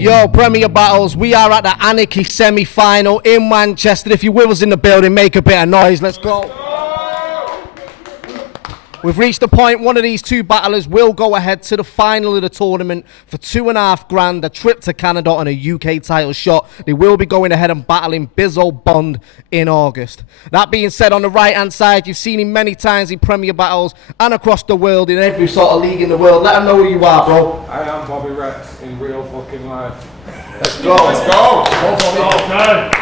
Yo, Premier Battles, we are at the Anarchy semi-final in Manchester. If you're with us in the building, make a bit of noise. Let's go. We've reached the point one of these two battlers will go ahead to the final of the tournament for $2.5 grand, a trip to Canada and a UK title shot. They will be going ahead and battling Bizzo Bond in August. That being said, on the right-hand side, you've seen him many times in Premier Battles and across the world, in every sort of league in the world. Let them know who you are, bro. I am Bobby Rex in real fucking life. Let's go. Let's go.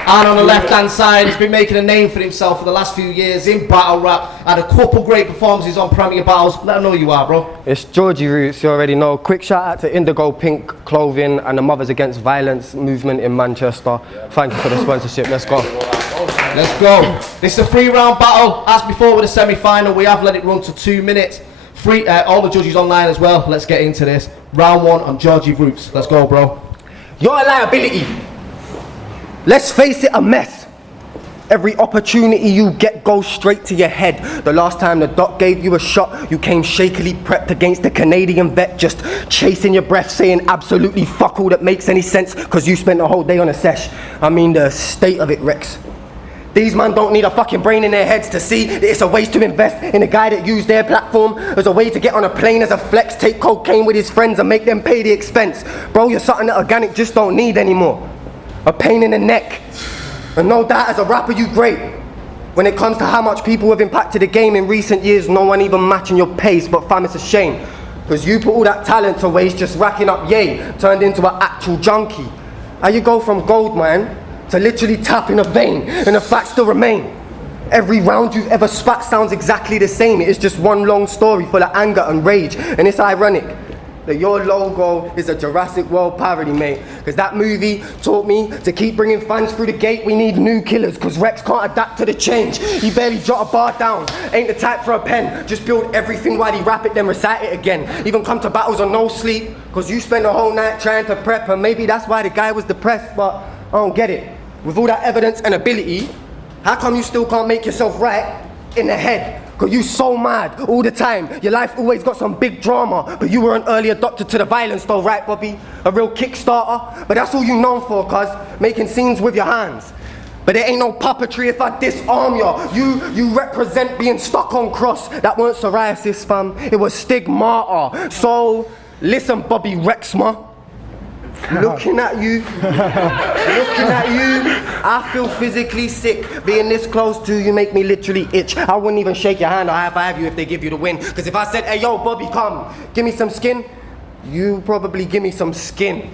And on the left-hand side, he's been making a name for himself for the last few years in battle rap. Had a couple great performances on Premier Battles. Let them know who you are, bro. It's Georgie Roots, you already know. Quick shout out to Indigo Pink Clothing and the Mothers Against Violence movement in Manchester. Thank you for the sponsorship. Let's go. Let's go. This is a 3-round battle. As before with the semi-final, we have let it run to 2 minutes. All the judges online as well. Let's get into this. Round 1 on Georgie Roots. Let's go, bro. You're a liability. Let's face it, a mess. Every opportunity you get goes straight to your head. The last time the doc gave you a shot, you came shakily prepped against a Canadian vet, just chasing your breath, saying absolutely fuck all that makes any sense, because you spent the whole day on a sesh. I mean, the state of it, Rex. These man don't need a fucking brain in their heads to see that it's a waste to invest in a guy that used their platform as a way to get on a plane as a flex, take cocaine with his friends and make them pay the expense. Bro, you're something that organic just don't need anymore. A pain in the neck. And no doubt as a rapper you great. When it comes to how much people have impacted the game in recent years, no one even matching your pace, but fam, it's a shame. Because you put all that talent to waste just racking up yay, turned into an actual junkie. How you go from gold, man, to literally tap in a vein, and the facts still remain. Every round you've ever spat sounds exactly the same. It's just one long story full of anger and rage. And it's ironic that your logo is a Jurassic World parody, mate. Because that movie taught me to keep bringing fans through the gate. We need new killers, because Rex can't adapt to the change. He barely jot a bar down, ain't the type for a pen. Just build everything while he rap it, then recite it again. Even come to battles on no sleep, because you spent the whole night trying to prep, and maybe that's why the guy was depressed, but I don't get it. With all that evidence and ability, how come you still can't make yourself right in the head? Cause you so mad all the time. Your life always got some big drama, but you were an early adopter to the violence though, right, Bobby? A real Kickstarter, but that's all you known for, cuz making scenes with your hands. But there ain't no puppetry if I disarm you. You represent being stuck on cross. That weren't psoriasis, fam, it was stigmata. So, listen, Bobby Rexma. Looking at you, I feel physically sick. Being this close to you make me literally itch. I wouldn't even shake your hand or high five you if they give you the win. Because if I said, hey yo, Bobby, come, give me some skin, you probably give me some skin.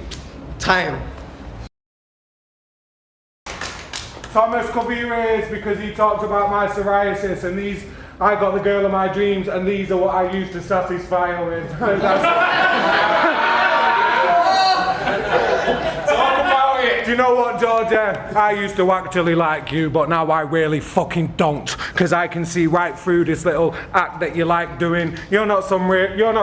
Time. Thomas, cover your ears, because he talked about my psoriasis, and these, I got the girl of my dreams, and these are what I used to satisfy her with. Talk about it. Do you know what, Georgia? I used to actually like you, but now I really fucking don't, because I can see right through this little act that you like doing. You're not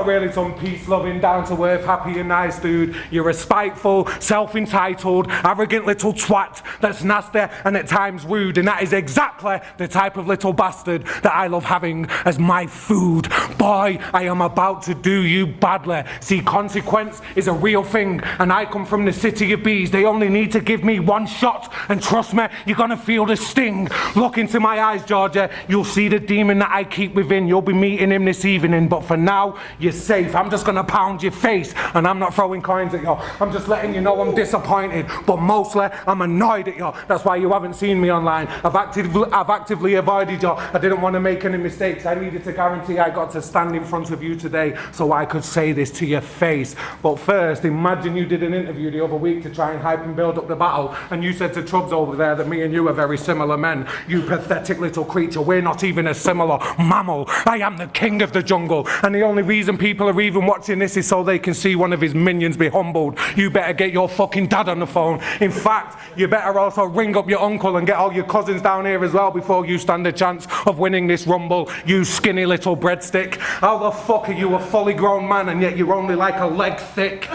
really some peace-loving, down-to-earth, happy and nice dude. You're a spiteful, self-entitled, arrogant little twat that's nasty and at times rude, and that is exactly the type of little bastard that I love having as my food. Boy, I am about to do you badly. See, consequence is a real thing, and I come from the city of bees. They only need to give me one shot, and trust me, you're gonna feel the sting. Look into my eyes, Georgia. You'll see the demon that I keep within. You'll be meeting him this evening, but for now, you're safe. I'm just gonna pound your face, and I'm not throwing coins at you. I'm just letting you know I'm disappointed, but mostly I'm annoyed at you. That's why you haven't seen me online. I've actively avoided you. I didn't want to make any mistakes. I needed to guarantee I got to stand in front of you today so I could say this to your face. But first, imagine you did an interview the other week to try and hype and build up the battle, and you said to Chubbs over there that me and you are very similar men. You pathetic little creature. We're not even a similar mammal. I am the king of the jungle, and the only reason people are even watching this is so they can see one of his minions be humbled. You better get your fucking dad on the phone. In fact, you better also ring up your uncle and get all your cousins down here as well before you stand a chance of winning this rumble, you skinny little breadstick. How the fuck are you a fully grown man and yet you're only like a leg thick?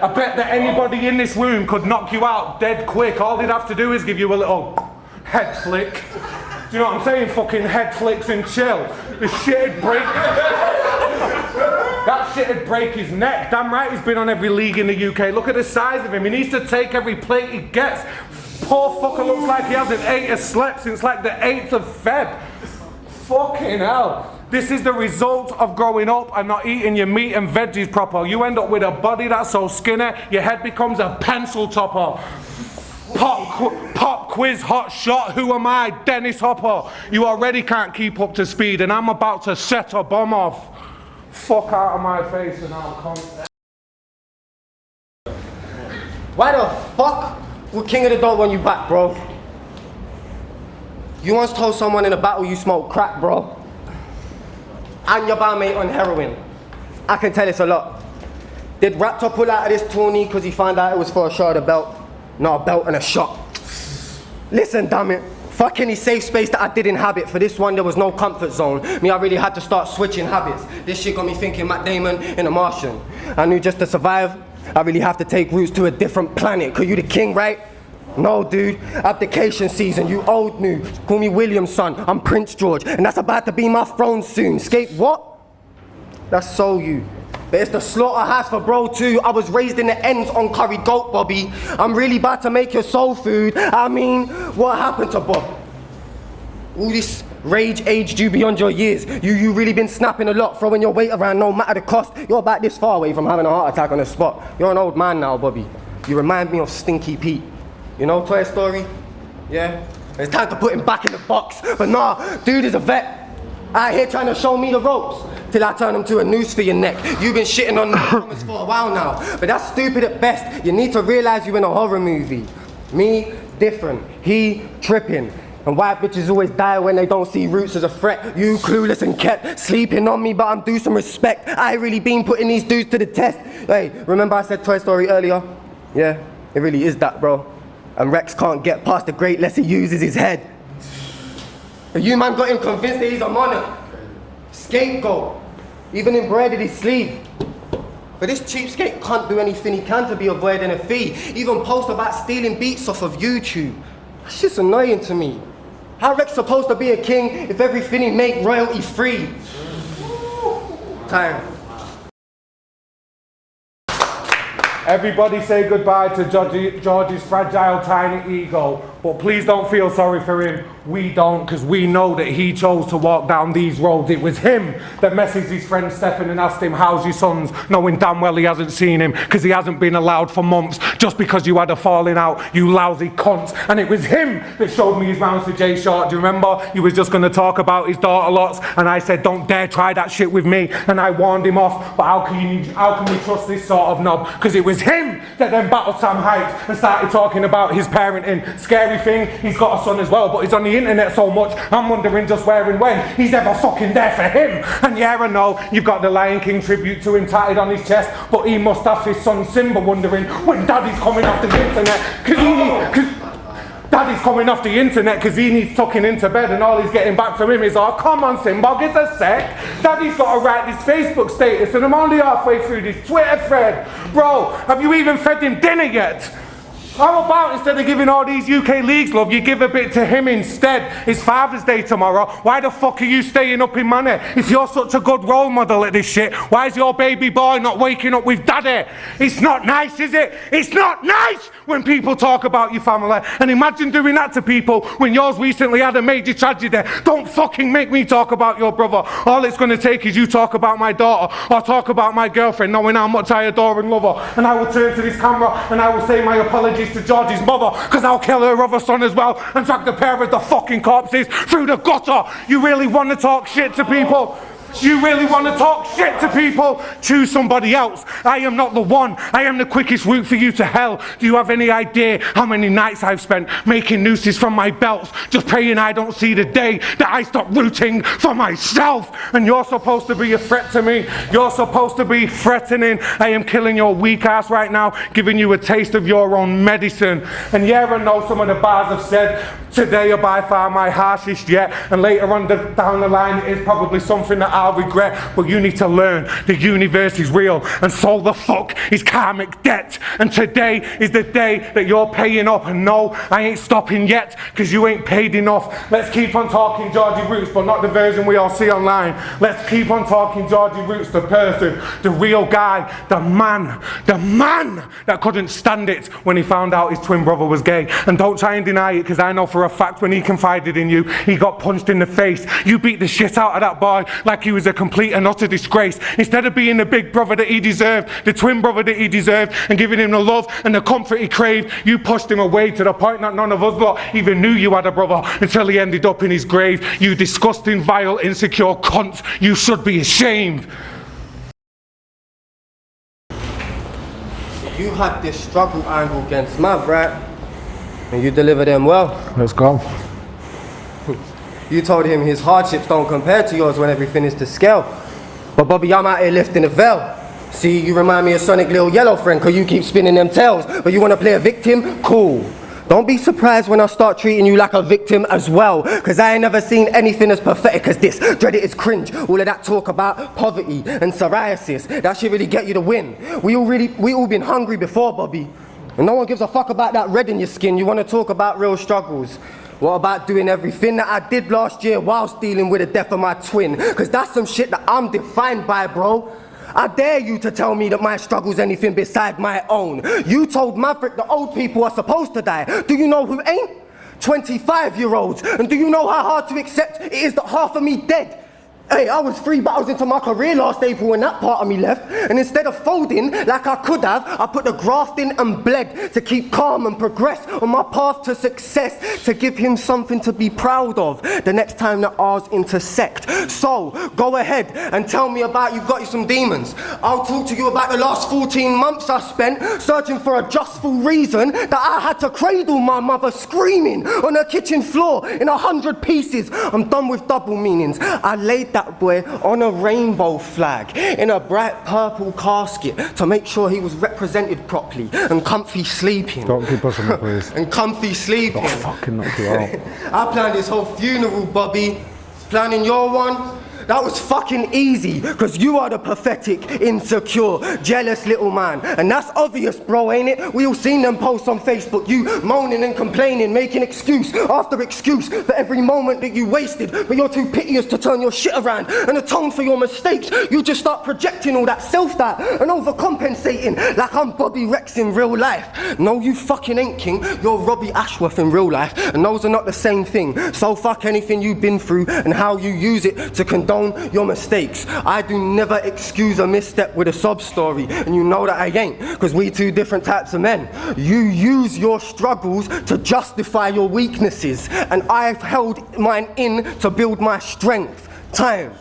I bet that anybody in this room could knock you out dead quick. All they'd have to do is give you a little head flick. Do you know what I'm saying? Fucking head flicks and chill. The shit'd break. That shit'd break his neck. Damn right he's been on every league in the UK. Look at the size of him. He needs to take every plate he gets. Poor fucker looks like he hasn't ate or slept since like the 8th of Feb. Fucking hell. This is the result of growing up and not eating your meat and veggies proper. You end up with a body that's so skinny, your head becomes a pencil topper. Pop quiz, hot shot, who am I? Dennis Hopper. You already can't keep up to speed and I'm about to set a bomb off. Fuck out of my face and I'll come. Why the fuck would King of the Dog want you back, bro? You once told someone in a battle you smoke crack, bro. And your bandmate on heroin. I can tell it's a lot. Did Raptor pull out of this tourney because he found out it was for a shot of the belt? Not a belt and a shot. Listen, damn it. Fuck any safe space that I did inhabit. For this one, there was no comfort zone. Me, I really had to start switching habits. This shit got me thinking Matt Damon in A Martian. I knew just to survive, I really have to take roots to a different planet. Cause you the king, right? No, dude. Abdication season, you old news. Call me William's son, I'm Prince George. And that's about to be my throne soon. Skate what? That's so you. But it's the slaughterhouse for bro too. I was raised in the ends on curry goat, Bobby. I'm really about to make your soul food. I mean, what happened to Bob? All this rage aged you beyond your years. You really been snapping a lot, throwing your weight around no matter the cost. You're about this far away from having a heart attack on the spot. You're an old man now, Bobby. You remind me of Stinky Pete. You know Toy Story? Yeah? It's time to put him back in the box. But nah, dude is a vet. Out here trying to show me the ropes. Till I turn him to a noose for your neck. You've been shitting on the for a while now. But that's stupid at best. You need to realize you're in a horror movie. Me, different. He, tripping. And white bitches always die when they don't see roots as a threat. You clueless and kept sleeping on me, but I'm due some respect. I really been putting these dudes to the test. Hey, remember I said Toy Story earlier? Yeah, it really is that, bro. And Rex can't get past the grate unless he uses his head. And you man got him convinced that he's a monarch. Scapegoat. Even embroidered his sleeve. But this cheapskate can't do anything he can to be avoiding a fee. Even post about stealing beats off of YouTube. That's just annoying to me. How Rex supposed to be a king if everything he make royalty free? Time. Everybody say goodbye to Georgie's fragile tiny ego, but please don't feel sorry for him. We don't, because we know that he chose to walk down these roads. It was him that messaged his friend Stefan and asked him, how's your sons, knowing damn well he hasn't seen him, because he hasn't been allowed for months, just because you had a falling out, you lousy cunts. And it was him that showed me his rounds to Jay Short. Do you remember? He was just going to talk about his daughter lots, and I said, don't dare try that shit with me, and I warned him off. But how can you trust this sort of knob? Because it was him that then battled Sam Heights and started talking about his parenting. Scary thing, he's got a son as well, but he's on the internet so much, I'm wondering just where and when he's ever fucking there for him. And yeah, I know, you've got the Lion King tribute to him tatted on his chest, but he must have his son Simba wondering when Daddy's coming off the internet, Daddy's coming off the internet because he needs tucking into bed, and all he's getting back from him is, oh, come on, Simba, give us a sec. Daddy's got to write this Facebook status, and I'm only halfway through this Twitter thread. Bro, have you even fed him dinner yet? How about instead of giving all these UK leagues love, you give a bit to him instead? It's Father's Day tomorrow. Why the fuck are you staying up in money? If you're such a good role model at this shit, why is your baby boy not waking up with daddy? It's not nice, is it? It's not nice when people talk about your family. And imagine doing that to people when yours recently had a major tragedy. Don't fucking make me talk about your brother. All it's going to take is you talk about my daughter or talk about my girlfriend, knowing how much I adore and love her. And I will turn to this camera and I will say my apologies to Georgie's mother, because I'll kill her other son as well and drag the pair of the fucking corpses through the gutter. You really want to talk shit to people? You really want to talk shit to people? Choose somebody else. I am not the one. I am the quickest route for you to hell. Do you have any idea how many nights I've spent making nooses from my belts, just praying I don't see the day that I stop rooting for myself? And you're supposed to be a threat to me. You're supposed to be threatening. I am killing your weak ass right now, giving you a taste of your own medicine. And yeah, I know some of the bars have said, today are by far my harshest yet, and later on down the line it is probably something that I'll regret. But you need to learn the universe is real, and so the fuck is karmic debt. And today is the day that you're paying up. And no, I ain't stopping yet, cause you ain't paid enough. Let's keep on talking Georgie Roots, but not the version we all see online. Let's keep on talking Georgie Roots, the person, the real guy, the man that couldn't stand it when he found out his twin brother was gay. And don't try and deny it, because I know for a fact when he confided in you, he got punched in the face. You beat the shit out of that boy like he was a complete and utter disgrace. Instead of being the big brother that he deserved, the twin brother that he deserved, and giving him the love and the comfort he craved, you pushed him away to the point that none of us lot even knew you had a brother until he ended up in his grave. You disgusting, vile, insecure cunt. You should be ashamed. You had this struggle angle against Mav, right? And you delivered them well. Let's go. You told him his hardships don't compare to yours when everything is to scale. But Bobby, I'm out here lifting the veil. See, you remind me of Sonic Little Yellow Friend, cause you keep spinning them tails. But you wanna play a victim? Cool. Don't be surprised when I start treating you like a victim as well, cause I ain't never seen anything as pathetic as this. Dread it is cringe, all of that talk about poverty and psoriasis, that should really get you the win. We all been hungry before, Bobby. And no one gives a fuck about that red in your skin. You wanna talk about real struggles. What about doing everything that I did last year whilst dealing with the death of my twin? Cause that's some shit that I'm defined by, bro. I dare you to tell me that my struggle's anything beside my own. You told Maverick the old people are supposed to die. Do you know who ain't? 25-year-olds. And do you know how hard to accept it is that half of me dead? Hey, I was 3 battles into my career last April when that part of me left, and instead of folding like I could have, I put the graft in and bled to keep calm and progress on my path to success, to give him something to be proud of the next time that ours intersect. So, go ahead and tell me about you got you some demons. I'll talk to you about the last 14 months I spent searching for a justful reason that I had to cradle my mother screaming on her kitchen floor in 100 pieces. I'm done with double meanings. I laid that boy on a rainbow flag in a bright purple casket to make sure he was represented properly and comfy sleeping. Don't keep pushing me, please. And comfy sleeping. I'll fucking knock you out. I planned this whole funeral, Bobby. Planning your one? That was fucking easy, cause you are the pathetic, insecure, jealous little man. And that's obvious, bro, ain't it? We all seen them posts on Facebook, you moaning and complaining, making excuse after excuse for every moment that you wasted, but you're too piteous to turn your shit around and atone for your mistakes. You just start projecting all that self-doubt and overcompensating like I'm Bobby Rex in real life. No, you fucking ain't, King. You're Robbie Ashworth in real life, and those are not the same thing. So fuck anything you've been through and how you use it to condone your mistakes. I do never excuse a misstep with a sob story, and you know that I ain't, cause we two different types of men. You use your struggles to justify your weaknesses, and I've held mine in to build my strength. Time.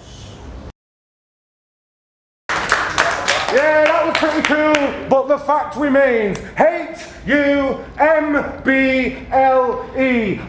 Yeah, that was pretty cool, but the fact remains. H-U-M-B-L-E.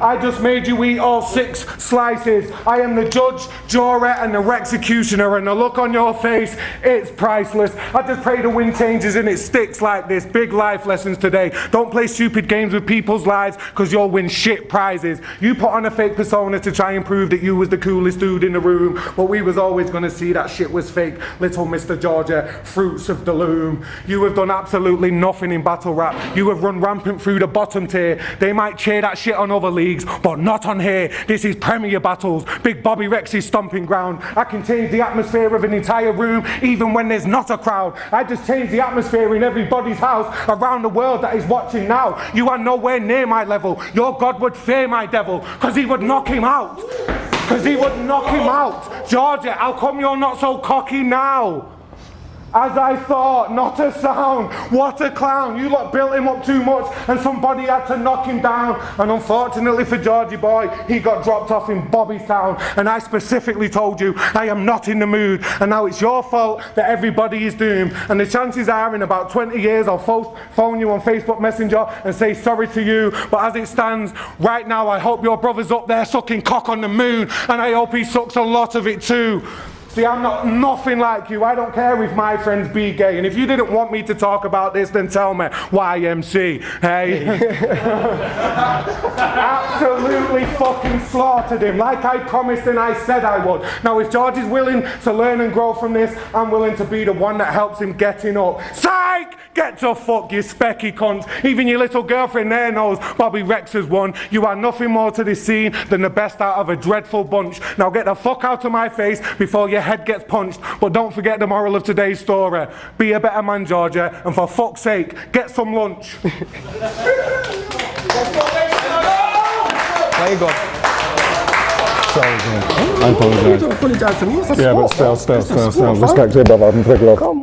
I just made you eat all 6 slices. I am the judge, juror, and the executioner, and the look on your face, it's priceless. I just pray the wind changes and it sticks like this. Big life lessons today. Don't play stupid games with people's lives, because you'll win shit prizes. You put on a fake persona to try and prove that you was the coolest dude in the room, but we was always gonna see that shit was fake. Little Mr. Georgia, fruits of the loom. You have done absolutely nothing in battle rap. You have run rampant through the bottom tier. They might cheer that shit on other leagues, but not on here. This is Premier Battles, Big Bobby Rex's stomping ground. I can change the atmosphere of an entire room, even when there's not a crowd. I just change the atmosphere in everybody's house around the world that is watching now. You are nowhere near my level. Your God would fear my devil, cause he would knock him out. Cause he would knock him out. Georgia, how come you're not so cocky now? As I thought, not a sound. What a clown. You lot built him up too much and somebody had to knock him down. And unfortunately for Georgie boy, he got dropped off in Bobby's town. And I specifically told you, I am not in the mood. And now it's your fault that everybody is doomed. And the chances are in about 20 years I'll phone you on Facebook Messenger and say sorry to you. But as it stands, right now I hope your brother's up there sucking cock on the moon. And I hope he sucks a lot of it too. See, I'm not nothing like you. I don't care if my friends be gay. And if you didn't want me to talk about this, then tell me. YMC, hey? Absolutely fucking slaughtered him, like I promised and I said I would. Now, if George is willing to learn and grow from this, I'm willing to be the one that helps him getting up. Psych! Get to fuck, you specky cunts. Even your little girlfriend there knows Bobby Rex has won. You are nothing more to this scene than the best out of a dreadful bunch. Now get the fuck out of my face before your head gets punched. But don't forget the moral of today's story. Be a better man, Georgia, and for fuck's sake, get some lunch. There you go. Sorry, I apologise. Don't apologise to me. It's a Yeah, sport, but still, fam. respect to you, brother. I'm pretty low.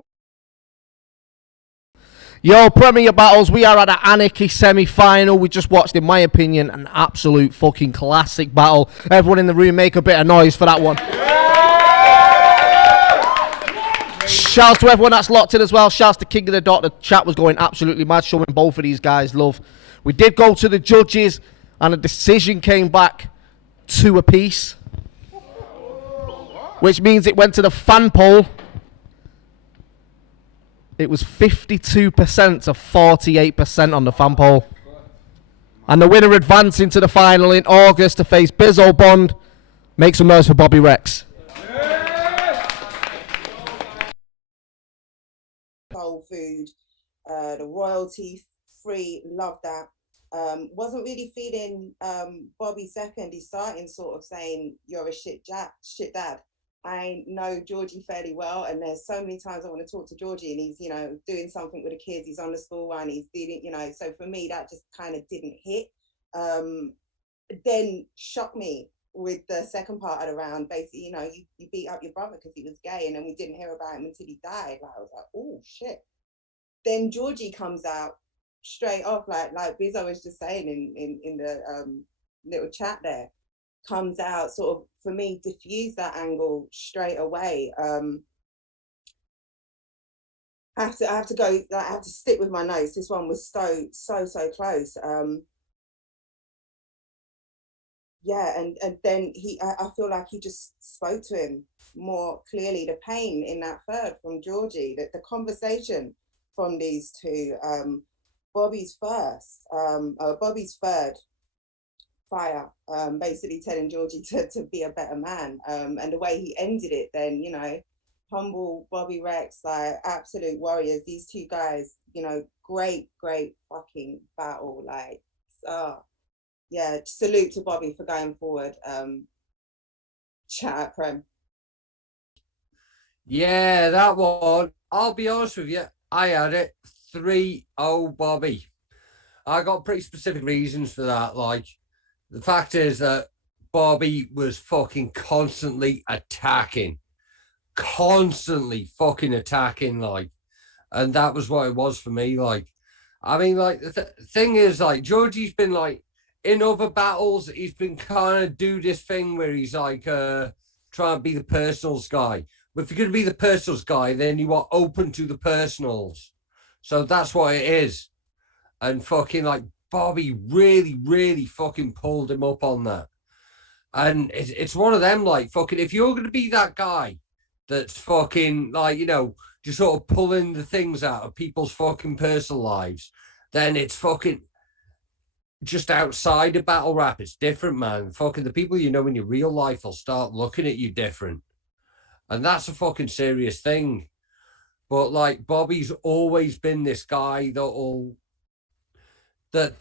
Yo, Premier Battles, we are at the Anarchy semi-final. We just watched, in my opinion, an absolute fucking classic battle. Everyone in the room make a bit of noise for that one. Shouts to everyone that's locked in as well. Shouts to King of the Dot. The chat was going absolutely mad, showing both of these guys love. We did go to the judges, and a decision came back 2 apiece, which means it went to the fan poll. It was 52% to 48% on the fan poll. And the winner advancing to the final in August to face Bison Briggz. Make some noise for Bobby Rex. Soul food, the royalty free, love that. Wasn't really feeling Bobby second. He's starting sort of saying, you're a shit dad. I know Georgie fairly well, and there's so many times I want to talk to Georgie, and he's, you know, doing something with the kids. He's on the school run. He's dealing, you know. So for me, that just kind of didn't hit. Then shocked me with the second part of the round. Basically, you know, you beat up your brother because he was gay, and then we didn't hear about him until he died. Like, I was like, oh shit. Then Georgie comes out straight off, like Bizzo was just saying in the little chat there. Comes out sort of, for me, diffuse that angle straight away. I have to go. I have to stick with my notes. This one was so close. Yeah, and then I feel like he just spoke to him more clearly. The pain in that third from Georgie, the conversation from these two. Bobby's third. Fire, basically telling Georgie to be a better man, and the way he ended it, then, you know, humble Bobby Rex, like absolute warriors. These two guys, you know, great fucking battle. Like, yeah, salute to Bobby for going forward. Chat out, Prem. Yeah, that one, I'll be honest with you, I had it 3-0 Bobby. I got pretty specific reasons for that. Like, the fact is that Bobby was fucking constantly attacking, like, and that was what it was for me. Like, I mean, like, the thing is, like, Georgie's been, like, in other battles, he's been kind of do this thing where he's, like, trying to be the personals guy. But if you're going to be the personals guy, then you are open to the personals. So that's what it is. And fucking, like, Bobby really fucking pulled him up on that. And it's one of them, like, fucking, if you're going to be that guy that's fucking, like, you know, just sort of pulling the things out of people's fucking personal lives, then it's fucking just outside of battle rap. It's different, man. Fucking the people you know in your real life will start looking at you different. And that's a fucking serious thing. But, like, Bobby's always been this guy that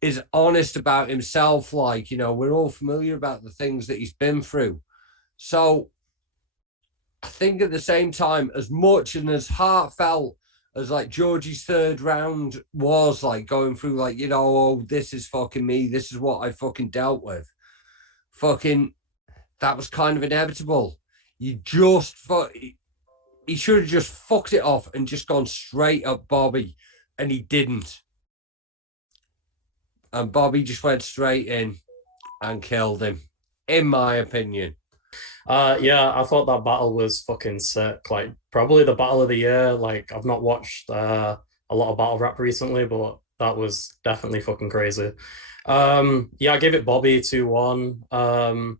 is honest about himself. Like, you know, we're all familiar about the things that he's been through. So I think at the same time, as much and as heartfelt as, like, Georgie's third round was, like, going through, like, you know, oh, this is fucking me, this is what I fucking dealt with. Fucking, that was kind of inevitable. He should have just fucked it off and just gone straight up Bobby, and he didn't. And Bobby just went straight in and killed him, in my opinion. Yeah, I thought that battle was fucking sick. Like, probably the battle of the year. Like, I've not watched a lot of battle rap recently, but that was definitely fucking crazy. Yeah, I gave it Bobby 2-1.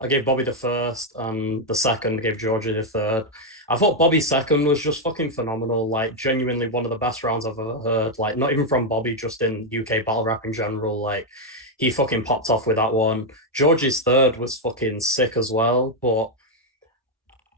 I gave Bobby the first, and the second gave Georgie the third. I thought Bobby's second was just fucking phenomenal. Like, genuinely one of the best rounds I've ever heard. Like, not even from Bobby, just in UK battle rap in general. Like, he fucking popped off with that one. Georgie's third was fucking sick as well, but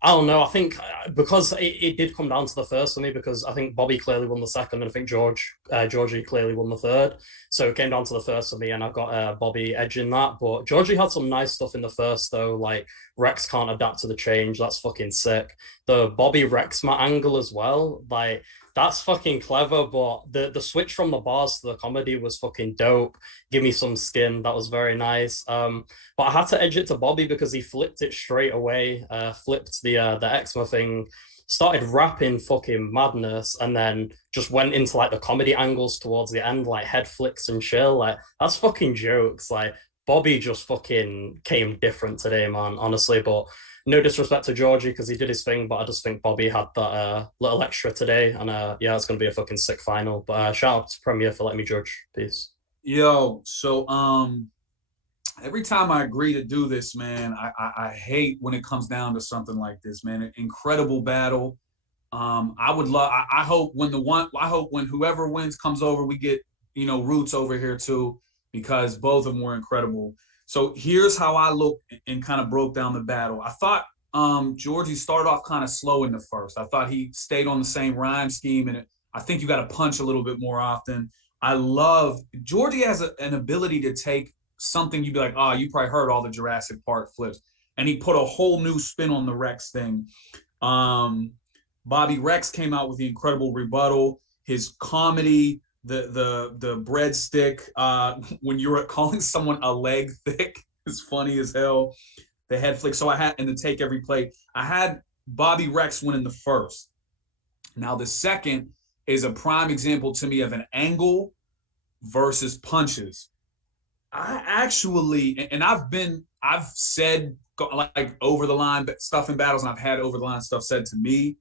I don't know. I think because it did come down to the first for me, because I think Bobby clearly won the second, and I think Georgie clearly won the third. So it came down to the first for me, and I've got Bobby edging that. But Georgie had some nice stuff in the first, though. Like, Rex can't adapt to the change. That's fucking sick. The Bobby Rexma angle as well. Like, that's fucking clever. But the switch from the bars to the comedy was fucking dope. Give me some skin. That was very nice. But I had to edge it to Bobby because he flipped it straight away. Flipped the Exma thing, started rapping fucking madness, and then just went into like the comedy angles towards the end, like head flicks and chill. Like, that's fucking jokes. Like, Bobby just fucking came different today, man, honestly. But no disrespect to Georgie because he did his thing, but I just think Bobby had that little extra today, and yeah, it's gonna be a fucking sick final. But shout out to Premier for letting me judge. Peace. Yo, so every time I agree to do this, man, I hate when it comes down to something like this, man. An incredible battle. I would love. I hope when whoever wins comes over, we get Roots over here too, because both of them were incredible. So here's how I look and kind of broke down the battle. I thought Georgie started off kind of slow in the first. I thought he stayed on the same rhyme scheme, and I think you got to punch a little bit more often. I love Georgie has an ability to take something you'd be like, oh, you probably heard all the Jurassic Park flips, and he put a whole new spin on the Rex thing. Bobby Rex came out with the incredible rebuttal. His comedy, the breadstick, when you're calling someone a leg thick is funny as hell. The head flick. So I had, and to take every play, I had Bobby Rex winning the first. Now the second is a prime example to me of an angle versus punches. I actually, and I've said like over the line stuff in battles, and I've had over the line stuff said to me.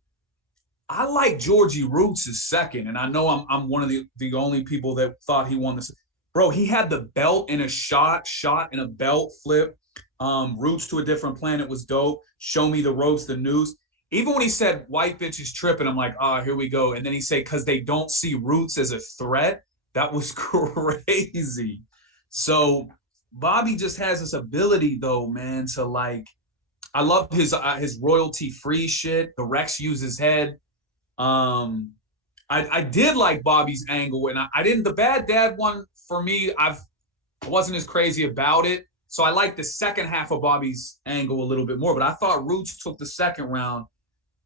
I like Georgie Roots' second, and I know I'm one of the only people that thought he won this. Bro, he had the belt in a shot and a belt flip. Roots to a different planet was dope. Show me the ropes, the news. Even when he said white bitches tripping, I'm like, oh, here we go. And then he said, because they don't see Roots as a threat. That was crazy. So Bobby just has this ability, though, man, to like, I love his royalty free shit. The Rex used his head. I did like Bobby's angle, and I didn't. The Bad Dad one for me, I wasn't as crazy about it. So I liked the second half of Bobby's angle a little bit more. But I thought Roots took the second round.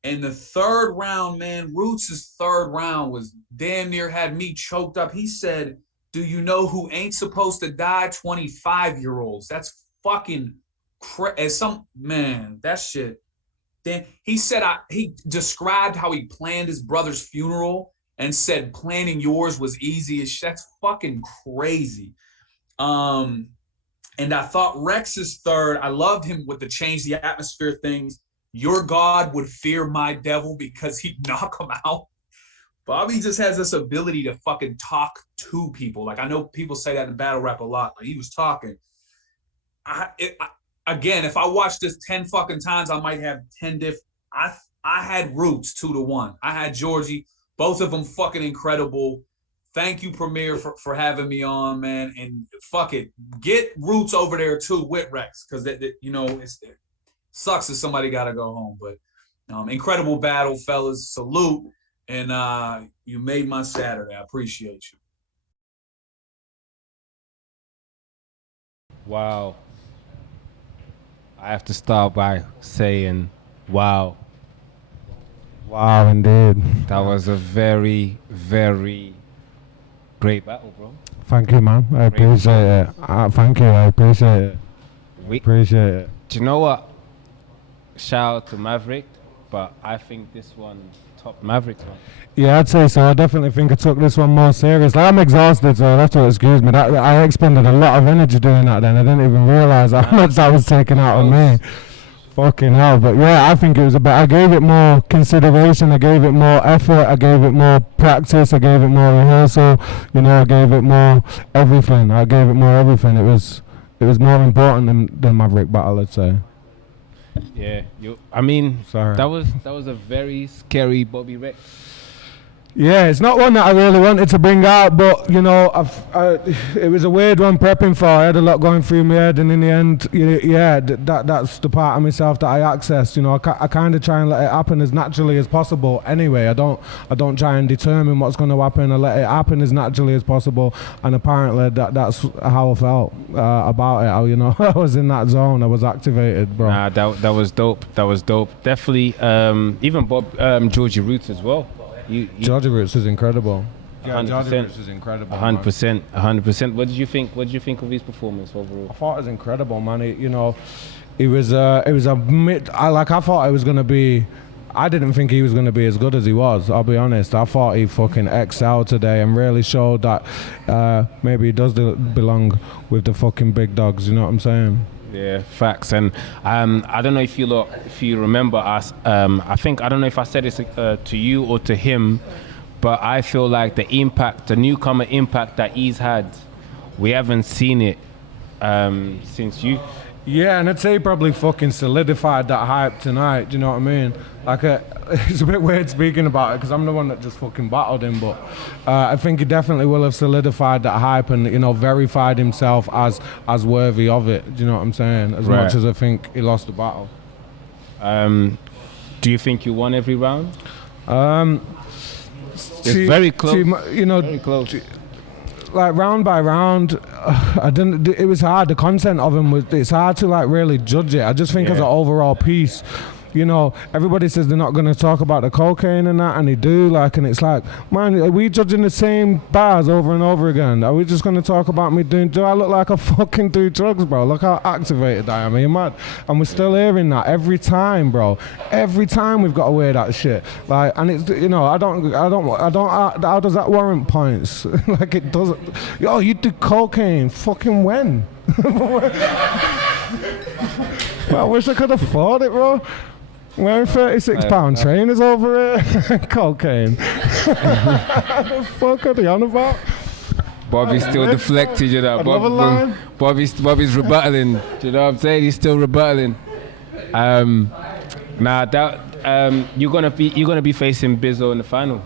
And the third round, man, Roots' third round was damn near had me choked up. He said, do you know who ain't supposed to die? 25-year-olds. That's fucking as some man, that shit. Then he said he described how he planned his brother's funeral and said planning yours was easy as shit. That's fucking crazy. And I thought Rex's third, I loved him with the change the atmosphere things. Your God would fear my devil because he'd knock him out. Bobby just has this ability to fucking talk to people. Like, I know people say that in battle rap a lot. Like, he was talking. Again, if I watched this 10 fucking times, I might have 10 different. I had Roots 2-1. I had Georgie. Both of them fucking incredible. Thank you, Premier, for having me on, man. And fuck it, get Roots over there too with Rex, because it sucks if somebody got to go home. But incredible battle, fellas. Salute, and you made my Saturday. I appreciate you. Wow. I have to start by saying, wow. Wow, indeed. That was a very, very great battle, bro. Thank you, man. I appreciate it. Thank you. I appreciate it. Appreciate it. Do you know what? Shout out to Maverick, but I think this one topped Maverick's one. Yeah, I'd say so. I definitely think I took this one more serious. Like, I'm exhausted, so that's what excuse me. I expended a lot of energy doing that then. I didn't even realise how much that was taken out of me. Fucking hell. But yeah, I think it was I gave it more consideration, I gave it more effort, I gave it more practice, I gave it more rehearsal, I gave it more everything. It it was more important than Maverick battle, I'd say. Yeah, I mean, Sorry. that was a very scary Bobby Rex. Yeah, it's not one that I really wanted to bring out, but you know, it was a weird one prepping for. I had a lot going through my head, and in the end, that's the part of myself that I accessed. You know, I kind of try and let it happen as naturally as possible. Anyway, I don't try and determine what's going to happen. I let it happen as naturally as possible, and apparently that's how I felt about it. You know, I was in that zone. I was activated, bro. Nah, that was dope. That was dope. Definitely. Even Georgie Roots as well. Georgie Roots is incredible. Yeah, 100%. Georgie Roots is incredible. 100%. 100%. What did you think? What did you think of his performance overall? I thought it was incredible, man. It was I thought it was gonna be. I didn't think he was gonna be as good as he was. I'll be honest. I thought he fucking excelled today and really showed that maybe he does belong with the fucking big dogs. You know what I'm saying? Yeah, facts. And I don't know if you remember us. I don't know if I said this to you or to him, but I feel like the newcomer impact that he's had, we haven't seen it since you. Yeah, and I'd say he probably fucking solidified that hype tonight. Do you know what I mean? Like, it's a bit weird speaking about it because I'm the one that just fucking battled him, but I think he definitely will have solidified that hype and, you know, verified himself as worthy of it. Do you know what I'm saying? As much as I think he lost the battle. Do you think you won every round? It's very close. Very close. Like round by round, it was hard. The content of him it's hard to like really judge it. I just think as an overall piece, you know, everybody says they're not going to talk about the cocaine and that, and they do, like, and it's like, man, are we judging the same bars over and over again? Are we just going to talk about me do I look like I fucking do drugs, bro? Look how activated I am, are you mad? And we're still hearing that every time, bro. Every time we've got to wear that shit. Like, and it's, you know, I don't, how does that warrant points? Like, it doesn't. Yo, you do cocaine, fucking when? I wish I could afford it, bro. Wearing £36 trainers over here. Cocaine. What the fuck are they on about? Bobby's still deflected, you know. Bobby's rebutting. Do you know what I'm saying? He's still rebutting. You're gonna be facing Bizzo in the final.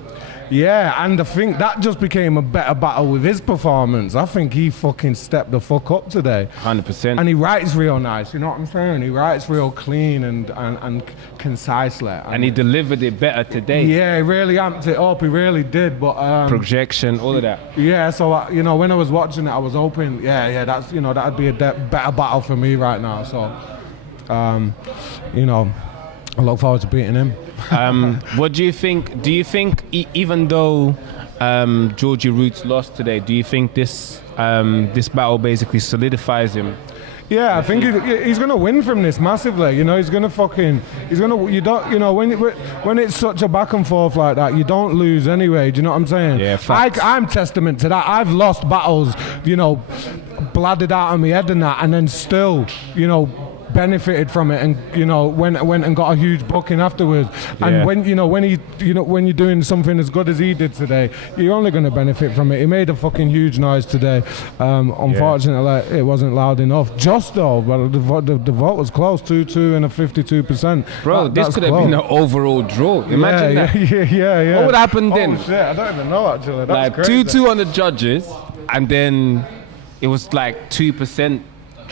Yeah, and I think that just became a better battle with his performance. I think he fucking stepped the fuck up today. 100%. And he writes real nice, you know what I'm saying? He writes real clean and concisely. And he delivered it better today. Yeah, he really amped it up, he really did. But projection, all of that. Yeah, so, you know, when I was watching it, I was hoping, that's, you know, that'd be a better battle for me right now. So, you know, I look forward to beating him. What do you think? Do you think even though Georgie Roots lost today, do you think this battle basically solidifies him? Yeah, I think he's going to win from this massively. You know, when it's such a back and forth like that, you don't lose anyway. Do you know what I'm saying? Yeah, facts. I'm testament to that. I've lost battles, you know, blathered out of my head and that, and then still, you know, benefited from it, and you know, went and got a huge booking afterwards. And when you're doing something as good as he did today, you're only going to benefit from it. He made a fucking huge noise today. Unfortunately, it wasn't loud enough. Just though, but the vote was close, 2-2 and a 52%. Bro, this could have been an overall draw. Imagine that. Yeah. What would happen then? Oh shit, I don't even know actually. That's like crazy. 2-2 on the judges, and then it was like 2%.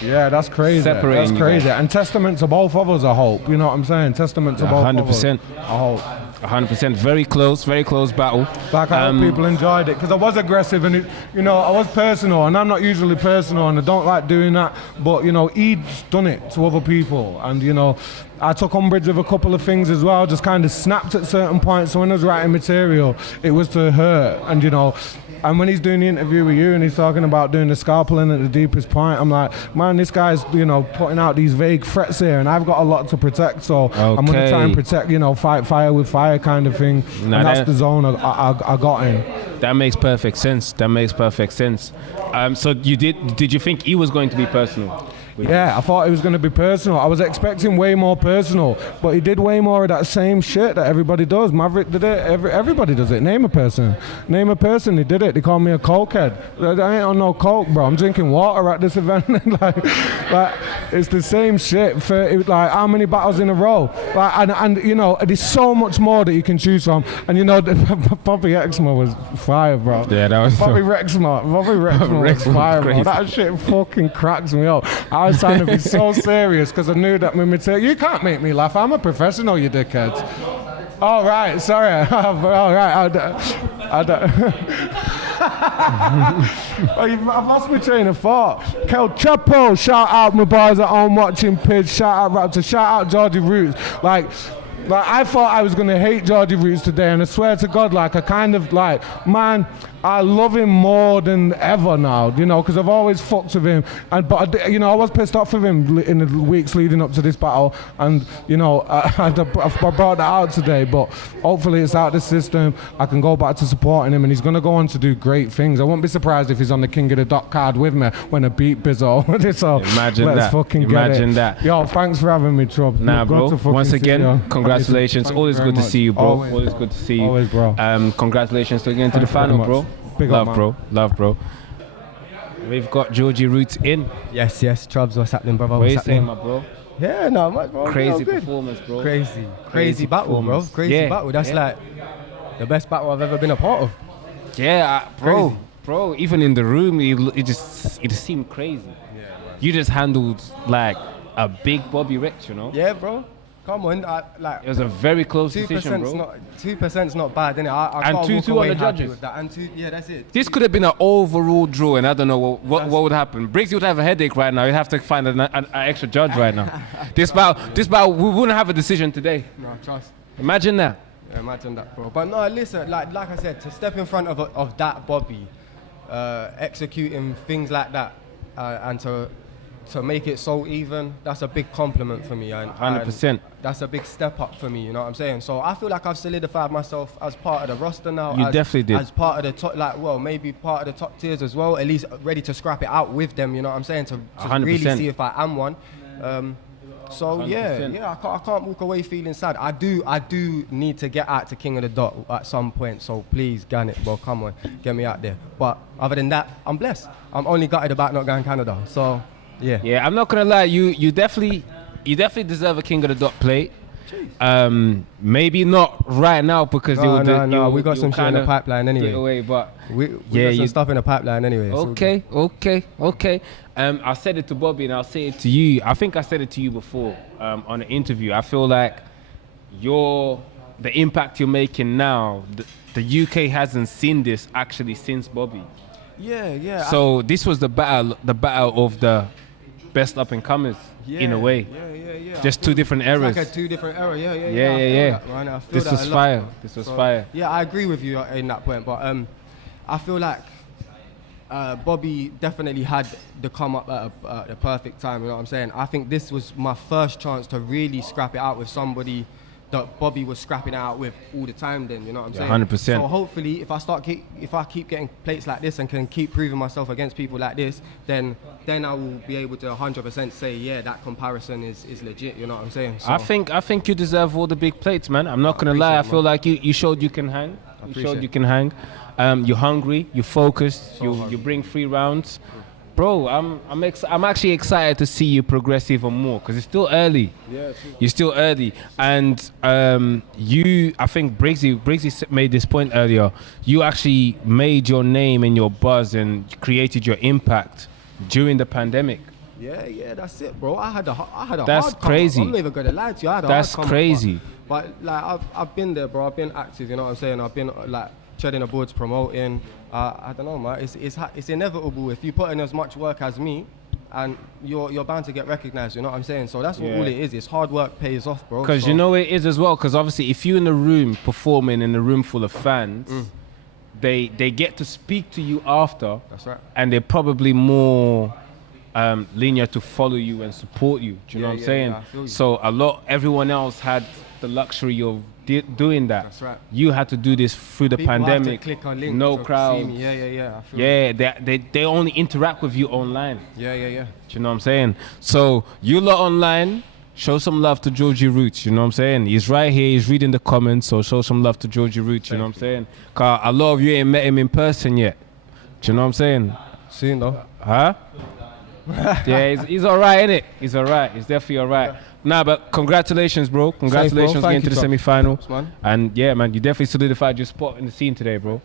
Yeah, that's crazy. That's crazy. And testament to both of us, I hope. You know what I'm saying? Testament to both 100%. of us. I hope. 100%. Very close battle. Like, I hope people enjoyed it, because I was aggressive and, I was personal, and I'm not usually personal, and I don't like doing that. But, he'd done it to other people, and, I took umbrage with a couple of things as well, just kind of snapped at certain points. So when I was writing material, it was to hurt, and, and when he's doing the interview with you and he's talking about doing the scalpeling at the deepest point, I'm like, man, this guy's, putting out these vague threats here, and I've got a lot to protect, so I'm going to try and protect, fight fire with fire kind of thing. And that's the zone I got in. That makes perfect sense. So did you think he was going to be personal? Yeah, I thought it was going to be personal. I was expecting way more personal, but he did way more of that same shit that everybody does. Maverick did it. Everybody does it. Name a person. Name a person. He did it. They call me a cokehead. I ain't on no coke, bro. I'm drinking water at this event. like, it's the same shit. For like how many battles in a row? Like, and you know, there's so much more that you can choose from. And you know, Bobby Rexma was fire, bro. Yeah, that was Bobby Rexma was fire, bro. Crazy. That shit fucking cracks me up. I was trying to be so serious because I knew that you can't make me laugh. I'm a professional, you dickheads. All right, sorry. All right, I've lost my train of thought. Kel Chapo, shout out my boys at home watching Pidge. Shout out Raptor. Shout out Georgie Roots. Like I thought I was gonna hate Georgie Roots today, and I swear to God, like I kind of like, man, I love him more than ever now, you know, because I've always fucked with him, but you know, I was pissed off with him in the weeks leading up to this battle, and you know, I brought that out today, but hopefully it's out of the system. I can go back to supporting him, and he's gonna go on to do great things. I won't be surprised if he's on the King of the Dot card with me when I beat Bizzo. So Imagine let's that. fucking Imagine get it. that. Yo, thanks for having me, Trub. Nah, bro. Once again, congratulations. Thank you Always very good to much. see you, bro. Always. Always good to see you. Always, bro. Congratulations to getting to the Thank you very final, much. bro. Big up, Love, man. bro. Love, bro. We've got Georgie Roots in. Yes, Trubs, what's happening, brother? What are you What's saying, happening? my bro? Yeah, no, much, bro. Crazy good. performance, bro. Crazy battle, bro. performance. Crazy Yeah, battle. That's yeah. like the best battle I've ever been a part of. Yeah, bro. Even in the room, it just seemed crazy. Yeah, you just handled like a big Bobby Rex, you know. Yeah, bro. Come on, It was a very close decision, bro. 2%'s not bad, innit? I And can't 2-2 walk away on the happy judges. with that. And yeah, that's it. This could have been an overall draw, and I don't know what would happen. Briggs would have a headache right now. He'd have to find an extra judge right now. This battle, we wouldn't have a decision today. No, trust. Imagine that. Yeah, imagine that, bro. But no, listen, like I said, to step in front of that Bobby, executing things like that, and to make it so even, that's a big compliment for me. And 100%. That's a big step up for me, you know what I'm saying? So I feel like I've solidified myself as part of the roster now. You definitely did. As part of the top, maybe part of the top tiers as well, at least ready to scrap it out with them, you know what I'm saying? To 100%. really see if I am one. So 100%. yeah, I can't walk away feeling sad. I do need to get out to King of the Dot at some point. So please, Gannet, bro, come on, get me out there. But other than that, I'm blessed. I'm only gutted about not going Canada. So yeah. Yeah, I'm not gonna lie. You definitely deserve a King of the Dot plate. Maybe not right now because No, we got some shit in the pipeline anyway. Get away, but We got some stuff in the pipeline anyway. so Okay. I said it to Bobby and I'll say it to you. I think I said it to you before on an interview. I feel like the impact you're making now, the UK hasn't seen this actually since Bobby. Yeah. So this was the battle of the best up and comers in a way. Yeah. Just two different eras. It's like a two different era. Yeah. Yeah. This was fire. This was fire. Yeah, I agree with you in that point, but I feel like Bobby definitely had the come up at the perfect time. You know what I'm saying? I think this was my first chance to really scrap it out with somebody that Bobby was scrapping it out with all the time. Then you know what I'm saying? 100%. So hopefully, if I keep getting plates like this and can keep proving myself against people like this, then I will be able to 100% say, yeah, that comparison is legit. You know what I'm saying? So, I think you deserve all the big plates, man. I'm not gonna lie. I feel like you showed you can hang. You're hungry. You're focused. You bring 3 rounds. Bro, I'm actually excited to see you progress even more because it's still early. Yeah, you're still early, and I think Briggz made this point earlier. You actually made your name and your buzz and created your impact during the pandemic. Yeah, that's it, bro. I had a That's hard crazy. I'm not even gonna lie to you. I had a That's hard crazy. But like I've been there, bro. I've been active. You know what I'm saying? I've been like treading the boards, promoting. I don't know, man. It's inevitable if you put in as much work as me, and you're bound to get recognized. You know what I'm saying? So that's all it is. It's hard work pays off, bro. Because you know it is as well. Because obviously, if you're in a room performing in a room full of fans, they get to speak to you after. That's right. And they're probably more linear to follow you and support you. Do you know what I'm saying? Yeah, I feel you. So everyone else had the luxury of doing that. That's right. You had to do this through the People have to pandemic. click on links No to crowd. see me. Yeah. I feel Yeah, they only interact with you online. Yeah. Do you know what I'm saying? So you lot online, show some love to Georgie Roots. You know what I'm saying? He's right here. He's reading the comments. So show some love to Georgie Roots. You know what I'm saying? Cause a lot of you ain't met him in person yet. Do you know what I'm saying? Soon though. Huh? Yeah, he's all right, innit? He's all right. He's definitely all right. Nah, but congratulations, bro. Congratulations Thank getting to you, the Tom. semi-final. Man. And yeah, man, you definitely solidified your spot in the scene today, bro.